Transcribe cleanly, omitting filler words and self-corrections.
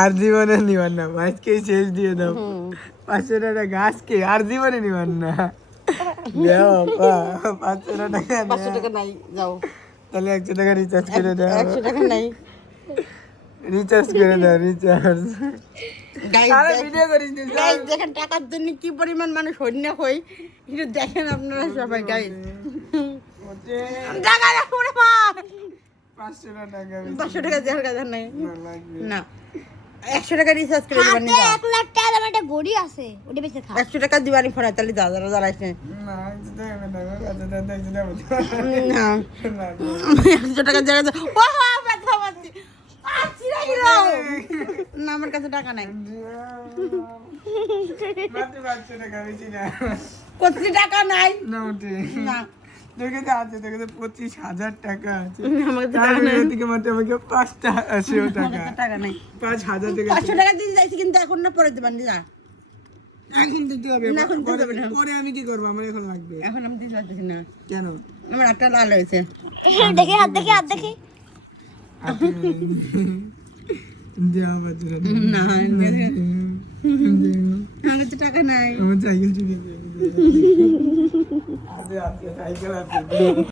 আর জীবনে নিবার না, আজকে শেষ দিয়ে দাও। 500 টাকা গাছকে আর জীবনে নিবার না। দেও 500 টাকা, 500 টাকা নাই, যাও। তাহলে 100 টাকা রিচার্জ করে দাও। 100 টাকা নাই। রিচার্জ করে দাও, রিচার্জ। আরে ভিডিও করিস নি। গাইস দেখেন টাকার জন্য কি পরিমাণ মানুষ হন্য হই, এটা দেখেন আপনারা সবাই। গাইস টাকা না ওরে মা, 500 টাকা 500 টাকা দেওয়ার কথা নাই না লাগবে না। 100 টাকা রিচার্জ করে দিবানি, হাতে 1 লাখ টাকা দামের একটা ঘড়ি আছে, ওটা বেচে খা। 100 টাকা দিবানি ফোনে, তাহলে যা যারা যারা আসে না এটা দেবে না, আচ্ছা দাদা এটা দেবো না। না 100 টাকা দেওয়ার কথা, ও ব্যথা পাচ্ছি, চিরাই দাও না, আমার কাছে টাকা নাই। মাত্র 500 টাকা বেশি না। কত টাকা নাই না ওঠে না, তোর কাছে আছে, তোর কাছে 25,000 টাকা আছে। আমার কাছে তার টাকা নাই, থেকে মাত্র আমাকে 580 আমার টাকা, কাছে টাকা নাই। 5,000 টাকা 500 টাকা দিয়ে যাইছি, কিন্তু এখন না পরে দিবানি, যা এখন দিতে হবে। না, এখন দিতে হবে না। পরে আমি কি করবো, আমার এখন লাগবে। এখন আমি দিতে পারতেছি না, কেন? আমার একটা লাল হয়েছে। দেখি হাত দেখি, হাত দেখি। দেওয়া পাচ্ছে না। না আমার কাছে টাকা নাই। আমার সাইকেল চুরি করে সাইকেল আছে।